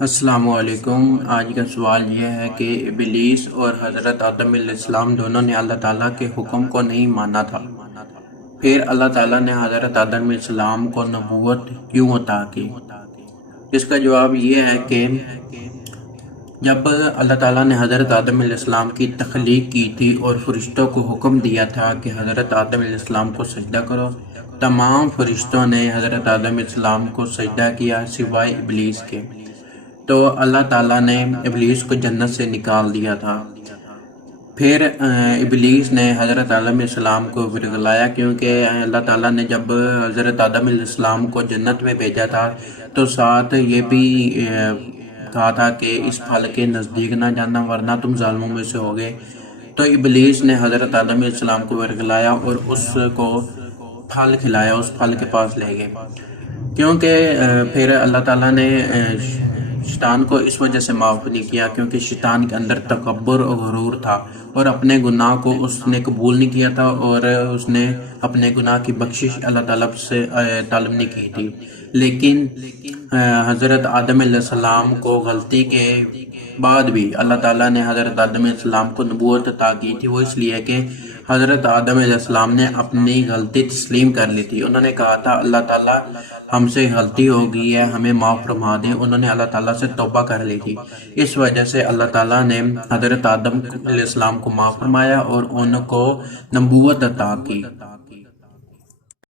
السلام علیکم۔ آج کا سوال یہ ہے کہ ابلیس اور حضرت آدم علیہ السلام دونوں نے اللہ تعالیٰ کے حکم کو نہیں مانا تھا، پھر اللہ تعالیٰ نے حضرت آدم علیہ السلام کو نبوت کیوں عطا کی؟ اس کا جواب یہ ہے کہ جب اللہ تعالیٰ نے حضرت آدم علیہ السلام کی تخلیق کی تھی اور فرشتوں کو حکم دیا تھا کہ حضرت آدم علیہ السلام کو سجدہ کرو، تمام فرشتوں نے حضرت آدم علیہ السلام کو سجدہ کیا سوائے ابلیس کے۔ تو اللہ تعالیٰ نے ابلیس کو جنت سے نکال دیا تھا۔ پھر ابلیس نے حضرت آدم علیہ السلام کو ورگلایا، کیونکہ اللہ تعالیٰ نے جب حضرت آدم علیہ السلام کو جنت میں بھیجا تھا تو ساتھ یہ بھی کہا تھا کہ اس پھل کے نزدیک نہ جانا ورنہ تم ظالموں میں سے ہوگے۔ تو ابلیس نے حضرت آدم علیہ السلام کو ورگلایا اور اس کو پھل کھلایا، اس پھل کے پاس لے گئے، کیونکہ پھر اللہ تعالیٰ نے شیطان کو اس وجہ سے معاف نہیں کیا کیونکہ شیطان کے اندر تکبر اور غرور تھا اور اپنے گناہ کو اس نے قبول نہیں کیا تھا، اور اس نے اپنے گناہ کی بخشش اللہ تعالیٰ سے طلب نہیں کی تھی۔ لیکن حضرت آدم علیہ السلام کو غلطی کے بعد بھی اللہ تعالیٰ نے حضرت آدم علیہ السلام کو نبوت عطا کی تھی، وہ اس لیے کہ حضرت آدم علیہ السلام نے اپنی غلطی تسلیم کر لی تھی۔ انہوں نے کہا تھا اللہ تعالیٰ ہم سے غلطی ہو گئی ہے، ہمیں معاف فرما دیں۔ انہوں نے اللہ تعالیٰ سے توبہ کر لی تھی، اس وجہ سے اللہ تعالیٰ نے حضرت آدم علیہ السلام کو معاف فرمایا اور ان کو نبوت عطا کی۔